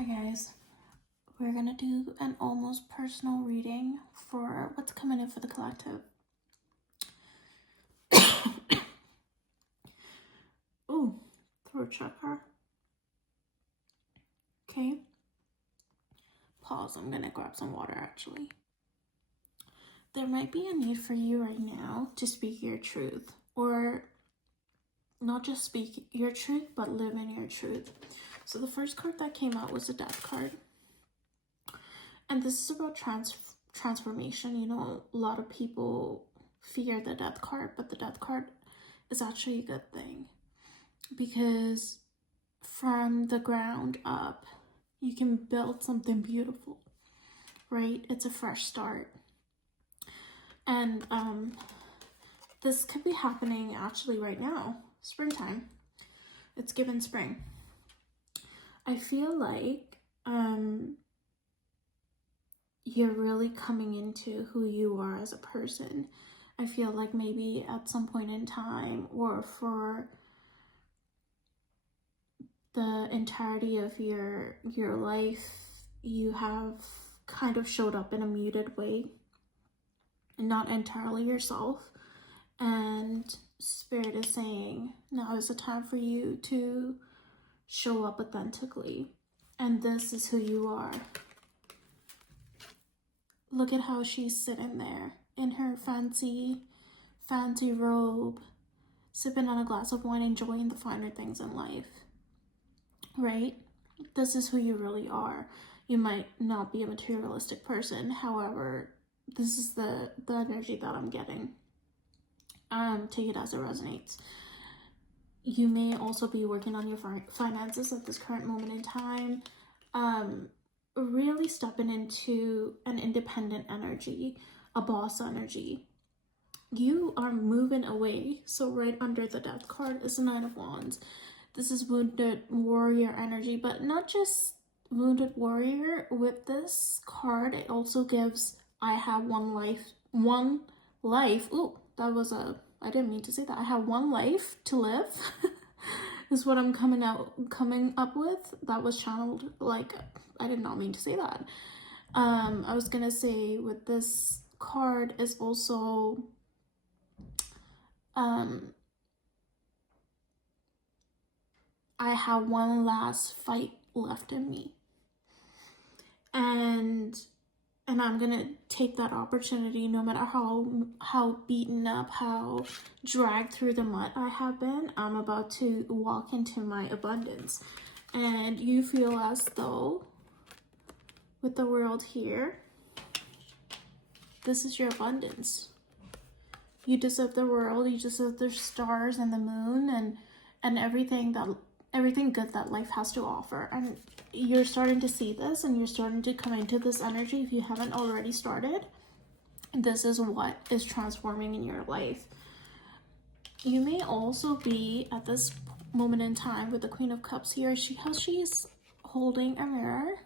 Hi guys, we're gonna do an almost personal reading for what's coming in for the collective. Ooh, throat chakra. Okay. Pause, I'm gonna grab some water actually. There might be a need for you right now to speak your truth, or not just speak your truth, but live in your truth. So the first card that came out was the Death card. And this is about transformation. You know, a lot of people fear the Death card, but the Death card is actually a good thing, because from the ground up you can build something beautiful, right? It's a fresh start. And this could be happening actually right now, springtime. It's given spring. I feel like you're really coming into who you are as a person. I feel like maybe at some point in time, or for the entirety of your life, you have kind of showed up in a muted way, not entirely yourself. And Spirit is saying now is the time for you to show up authentically, and this is who you are. Look at how she's sitting there in her fancy robe, sipping on a glass of wine, enjoying the finer things in life, right? This is who you really are. You might not be a materialistic person, however, this is the energy that I'm getting. Take it as it resonates. You may also be working on your finances at this current moment in time. Really stepping into an independent energy, a boss energy. You are moving away. So right under the Death card is the Nine of Wands. This is wounded warrior energy, but not just wounded warrior. With this card, it also gives I have one life. Ooh, that was I didn't mean to say that. I have one life to live. Is what I'm coming up with. That was channeled, like, I did not mean to say that. I was gonna say with this card is also I have one last fight left in me, and I'm gonna take that opportunity, no matter how beaten up, how dragged through the mud I have been. I'm about to walk into my abundance. And you feel as though with the world here, this is your abundance. You deserve the world, you deserve the stars and the moon and everything good that life has to offer. And you're starting to see this, and you're starting to come into this energy. If you haven't already started, this is what is transforming in your life. You may also be at this moment in time with the Queen of Cups here. She's holding a mirror.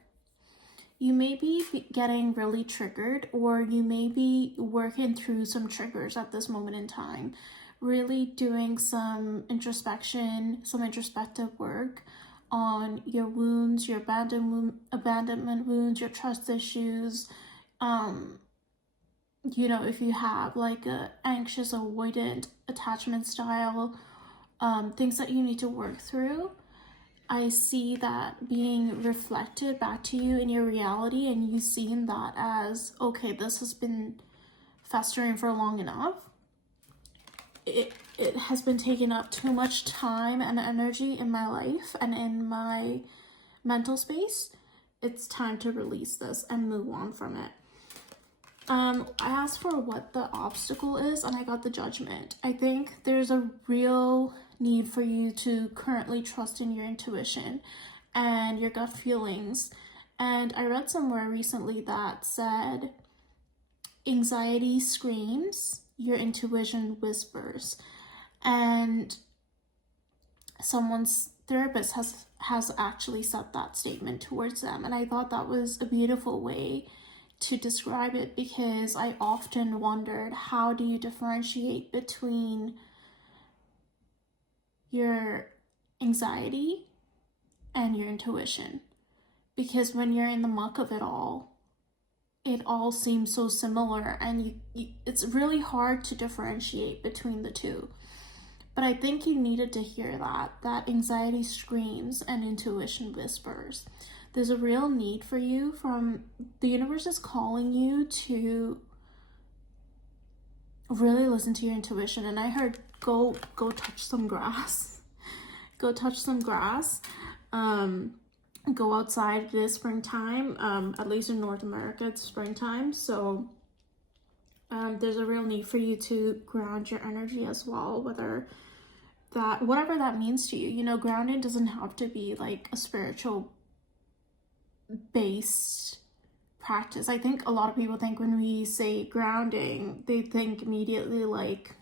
You may be getting really triggered, or you may be working through some triggers at this moment in time. Really doing some introspection, some introspective work on your wounds, your abandonment wounds, your trust issues. You know, if you have like a anxious, avoidant attachment style, things that you need to work through. I see that being reflected back to you in your reality, and you seeing that as, okay, this has been festering for long enough. It has been taking up too much time and energy in my life and in my mental space. It's time to release this and move on from it. I asked for what the obstacle is, and I got the Judgment. I think there's a real need for you to currently trust in your intuition and your gut feelings. And I read somewhere recently that said, anxiety screams, your intuition whispers. And someone's therapist has actually said that statement towards them. And I thought that was a beautiful way to describe it, because I often wondered, how do you differentiate between your anxiety and your intuition? because when you're in the muck of it all seems so similar, and it's really hard to differentiate between the two. But I think you needed to hear that anxiety screams and intuition whispers. There's a real need for you. From the universe is calling you to really listen to your intuition. And I heard go touch some grass. Go touch some grass. Go outside. It is springtime. At least in North America, it's springtime. So there's a real need for you to ground your energy as well, whatever that means to you. You know, grounding doesn't have to be like a spiritual based practice. I think a lot of people think when we say grounding, they think immediately like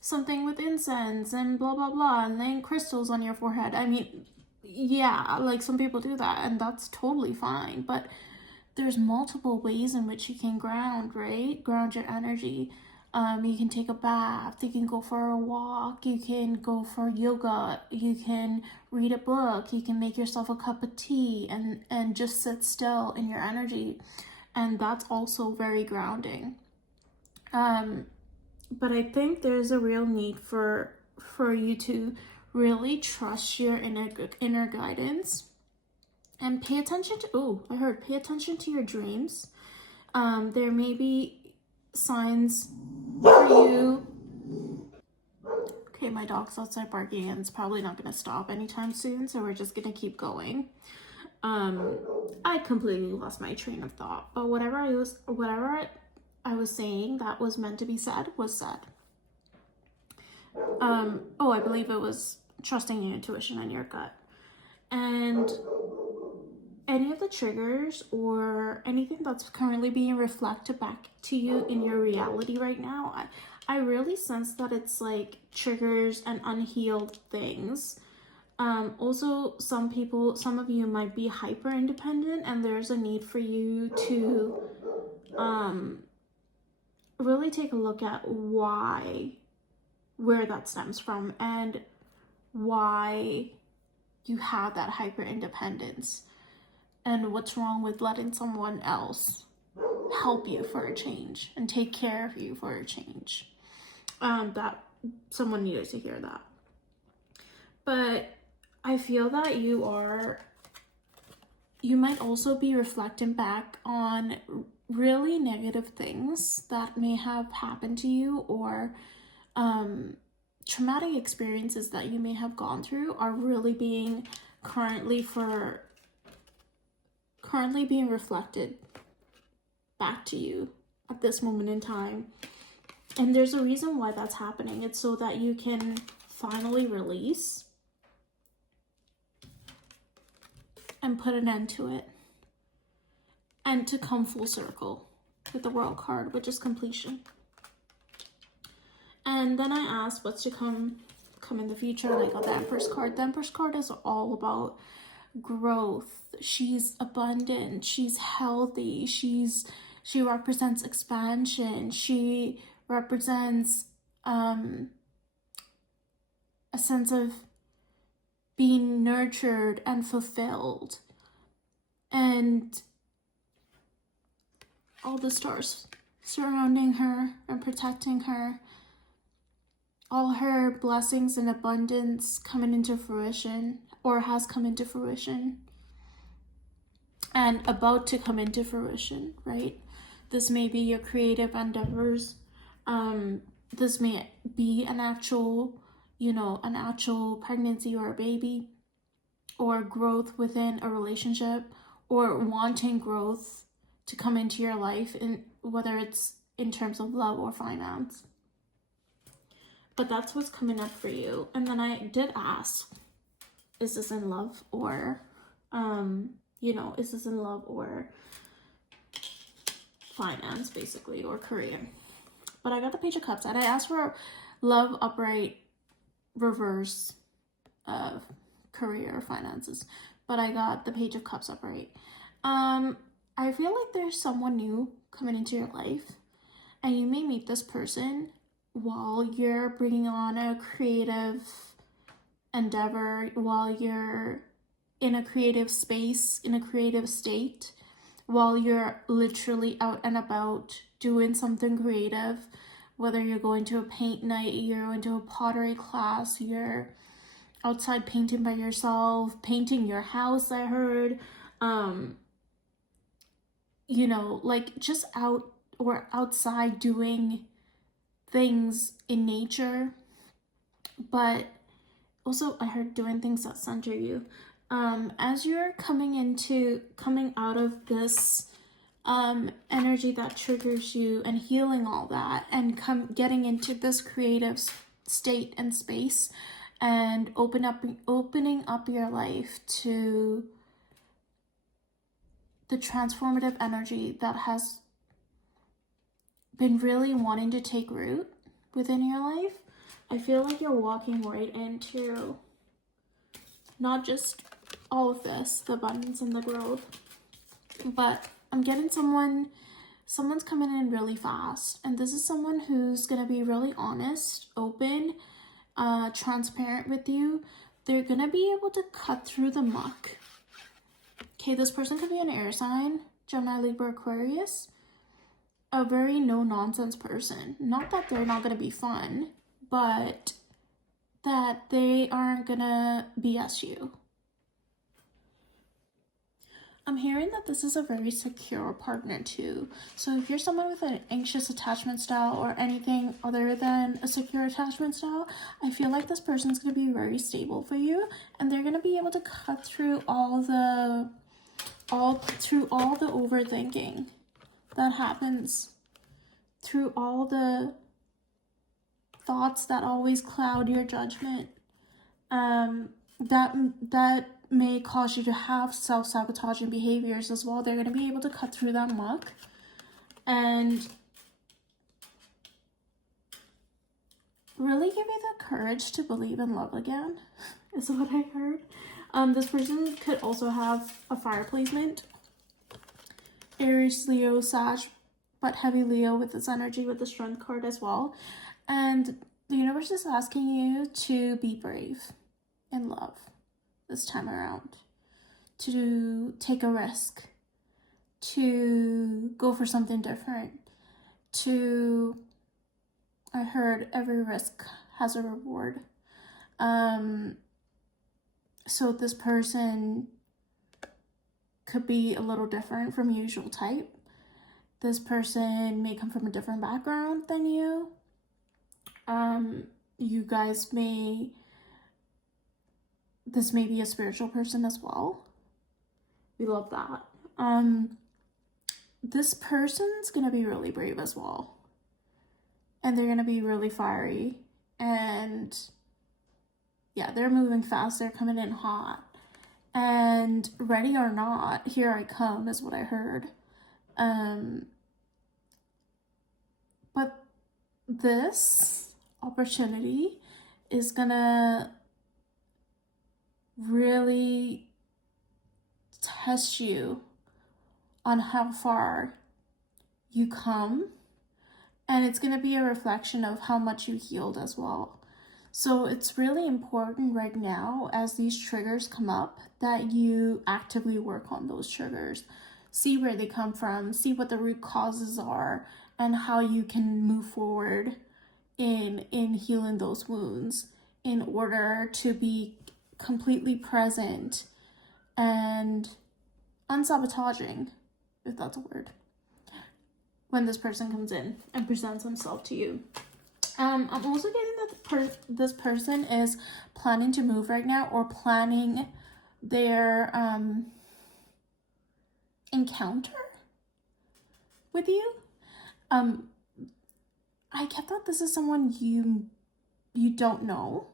something with incense and blah blah blah and laying crystals on your forehead. I mean, yeah, like some people do that, and that's totally fine, but there's multiple ways in which you can ground, right? Ground your energy. You can take a bath, you can go for a walk, you can go for yoga, you can read a book, you can make yourself a cup of tea and just sit still in your energy. And that's also very grounding. But I think there's a real need for you to really trust your inner guidance and pay attention to your dreams. There may be signs for you. Okay, my dog's outside barking and it's probably not going to stop anytime soon, so we're just going to keep going. I completely lost my train of thought, but whatever I was saying that was meant to be said was said. I believe it was trusting your intuition and your gut. And any of the triggers or anything that's currently being reflected back to you in your reality right now, I really sense that it's like triggers and unhealed things. Also, some of you might be hyper independent, and there's a need for you to really take a look at where that stems from and why you have that hyper independence, and what's wrong with letting someone else help you for a change and take care of you for a change. That someone needed to hear that. But I feel that you might also be reflecting back on really negative things that may have happened to you, or traumatic experiences that you may have gone through are really being currently being reflected back to you at this moment in time. And there's a reason why that's happening. It's so that you can finally release and put an end to it, and to come full circle with the World card, which is completion. And then I asked what's to come in the future, and I got the Empress card. The Empress card is all about growth. She's abundant, she's healthy, she represents expansion, she represents a sense of being nurtured and fulfilled, and all the stars surrounding her and protecting her, all her blessings and abundance coming into fruition, or has come into fruition and about to come into fruition, right? This may be your creative endeavors. This may be an actual pregnancy or a baby, or growth within a relationship, or wanting growth to come into your life, in whether it's in terms of love or finance. But that's what's coming up for you. And then I did ask, is this in love or is this in love or finance, basically, or career? But I got the Page of Cups, and I asked for love, upright, reverse, career or finances, but I got the Page of Cups upright. I feel like there's someone new coming into your life, and you may meet this person while you're bringing on a creative endeavor, while you're in a creative space, in a creative state, while you're literally out and about doing something creative, whether you're going to a paint night, you're going to a pottery class, you're outside painting by yourself, painting your house, I heard, you know, like just out or outside doing things in nature. But also I heard doing things that center you. As you're coming out of this energy that triggers you and healing all that and getting into this creative state and space and opening up your life to the transformative energy that has been really wanting to take root within your life, I feel like you're walking right into not just all of this, the abundance and the growth, but I'm getting someone's coming in really fast, and this is someone who's going to be really honest, open, transparent with you. They're going to be able to cut through the muck. Okay, this person could be an air sign, Gemini, Libra, Aquarius, a very no-nonsense person. Not that they're not going to be fun, but that they aren't going to BS you. I'm hearing that this is a very secure partner too. So if you're someone with an anxious attachment style or anything other than a secure attachment style, I feel like this person's going to be very stable for you, and they're going to be able to cut through all the overthinking that happens, through all the thoughts that always cloud your judgment, that may cause you to have self-sabotaging behaviors as well. They're going to be able to cut through that muck and really give you the courage to believe in love again, is what I heard. This person could also have a fire placement, Aries, Leo, Sag, but heavy Leo with this energy with the Strength card as well. And the universe is asking you to be brave in love this time around, to take a risk, to go for something different, I heard every risk has a reward. So this person could be a little different from usual type. This person may come from a different background than you. You guys this may be a spiritual person as well. We love that. This person's gonna be really brave as well. And they're gonna be really fiery. And yeah, they're moving fast. They're coming in hot. And ready or not, here I come is what I heard. But this opportunity is gonna really test you on how far you come, and it's going to be a reflection of how much you healed as well. So it's really important right now, as these triggers come up, that you actively work on those triggers, see where they come from, see what the root causes are, and how you can move forward in healing those wounds in order to be completely present and unsabotaging, if that's a word, when this person comes in and presents himself to you. I'm also getting that this person is planning to move right now, or planning their encounter with you. I get that this is someone you don't know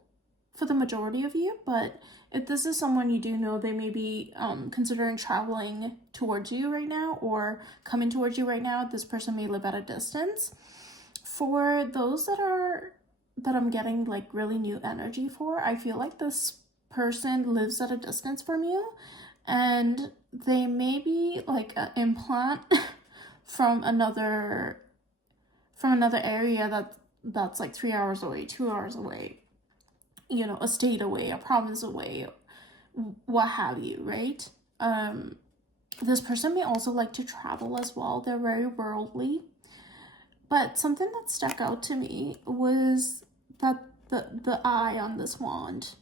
for the majority of you, but if this is someone you do know, they may be considering traveling towards you right now or coming towards you right now. This person may live at a distance. For those that I'm getting like really new energy for, I feel like this person lives at a distance from you, and they may be like an implant from another area that's like 3 hours away, 2 hours away, you know, a state away, a province away, what have you, right? This person may also like to travel as well. They're very worldly. But something that stuck out to me was that the eye on this wand.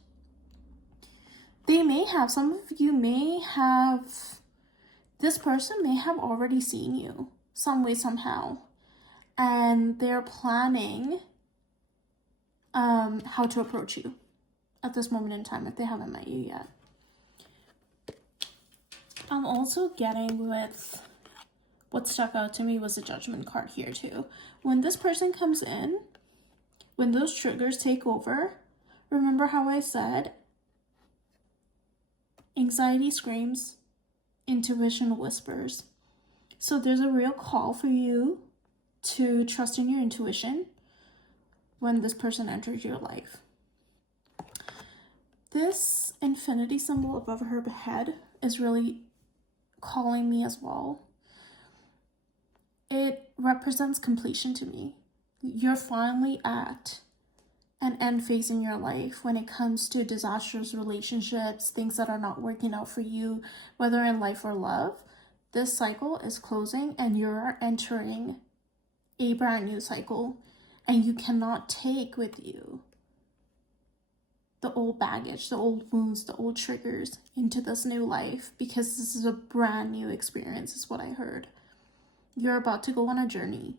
Some of you may have, this person may have already seen you some way, somehow. And they're planning how to approach you at this moment in time if they haven't met you yet. I'm also getting with what stuck out to me was the Judgment card here too. When this person comes in, when those triggers take over, remember how I said anxiety screams, intuition whispers. So there's a real call for you to trust in your intuition when this person enters your life. This infinity symbol above her head is really calling me as well. It represents completion to me. You're finally at an end phase in your life when it comes to disastrous relationships, things that are not working out for you, whether in life or love. This cycle is closing and you're entering a brand new cycle, and you cannot take with you the old baggage, the old wounds, the old triggers into this new life, because this is a brand new experience, is what I heard. You're about to go on a journey,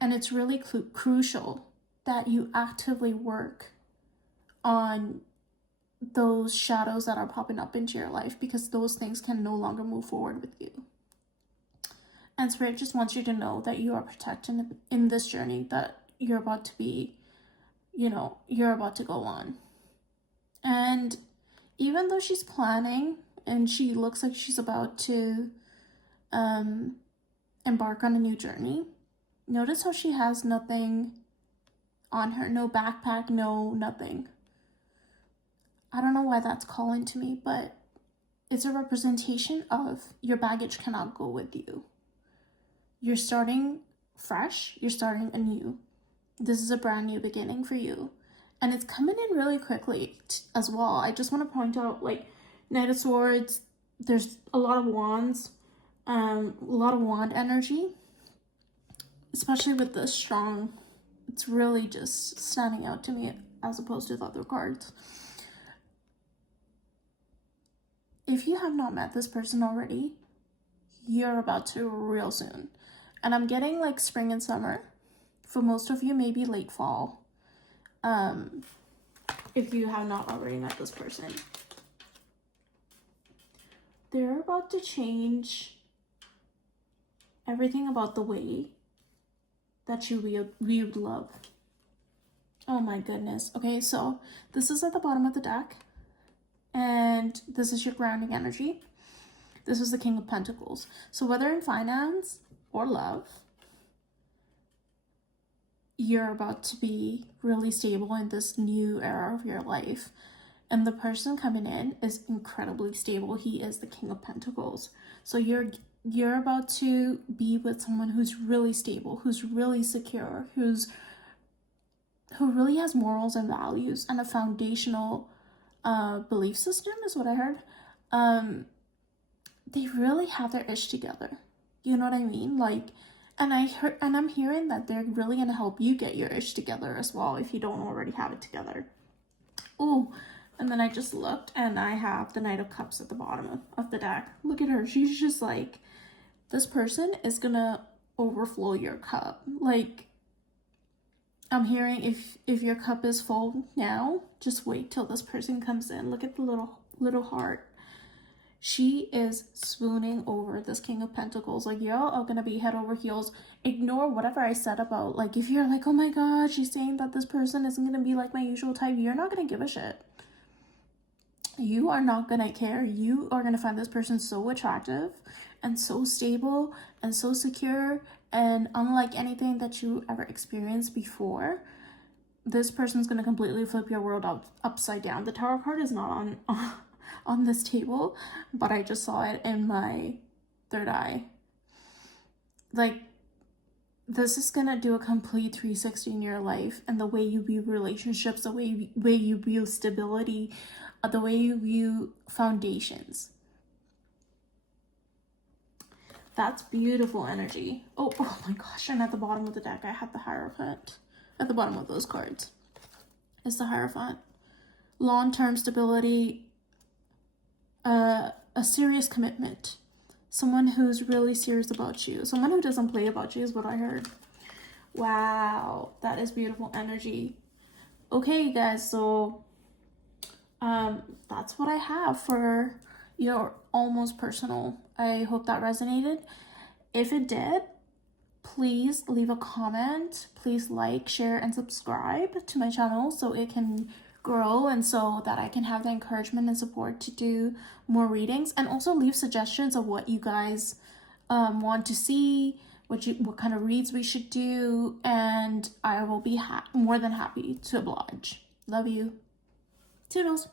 and it's really crucial that you actively work on those shadows that are popping up into your life, because those things can no longer move forward with you. And Spirit just wants you to know that you are protected in this journey that you're about to be, you're about to go on. And even though she's planning and she looks like she's about to embark on a new journey, notice how she has nothing on her, no backpack, no nothing. I don't know why that's calling to me, but it's a representation of your baggage cannot go with you. You're starting fresh, you're starting anew. This is a brand new beginning for you. And it's coming in really quickly as well. I just want to point out, Knight of Swords, there's a lot of wands, a lot of wand energy, especially with this strong. It's really just standing out to me as opposed to the other cards. If you have not met this person already, you're about to real soon. And I'm getting spring and summer. For most of you, maybe late fall. If you have not already met this person. They're about to change everything about the way that you viewed love. Oh my goodness. Okay, so this is at the bottom of the deck. And this is your grounding energy. This is the King of Pentacles. So whether in finance or love, you're about to be really stable in this new era of your life. And the person coming in is incredibly stable. He is the King of Pentacles. So you're about to be with someone who's really stable, who's really secure, who really has morals and values and a foundational belief system, is what I heard. They really have their ish together. You know what I mean? And I'm hearing that they're really gonna help you get your ish together as well if you don't already have it together. Oh, and then I just looked and I have the Knight of Cups at the bottom of the deck. Look at her. She's just this person is gonna overflow your cup. I'm hearing if your cup is full now, just wait till this person comes in. Look at the little heart. She is swooning over this King of Pentacles. Y'all are gonna be head over heels. Ignore whatever I said about, if you're oh my god, she's saying that this person isn't gonna be my usual type. You're not gonna give a shit. You are not gonna care. You are gonna find this person so attractive and so stable and so secure and unlike anything that you ever experienced before. This person's gonna completely flip your world upside down. The Tower card is not on this table, but I just saw it in my third eye. this is gonna do a complete 360 in your life, and the way you view relationships, the way you view stability, the way you view foundations. That's beautiful energy. Oh my gosh, and at the bottom of the deck I have the Hierophant. At the bottom of those cards is the Hierophant. Long-term stability, a serious commitment. Someone who's really serious about you. Someone who doesn't play about you is what I heard. Wow, that is beautiful energy. Okay, guys, so that's what I have for your almost personal. I hope that resonated. If it did, please leave a comment. Please like, share, and subscribe to my channel so it can grow and so that I can have the encouragement and support to do more readings, and also leave suggestions of what you guys want to see, what kind of reads we should do, and I will be more than happy to oblige. Love you. Toodles.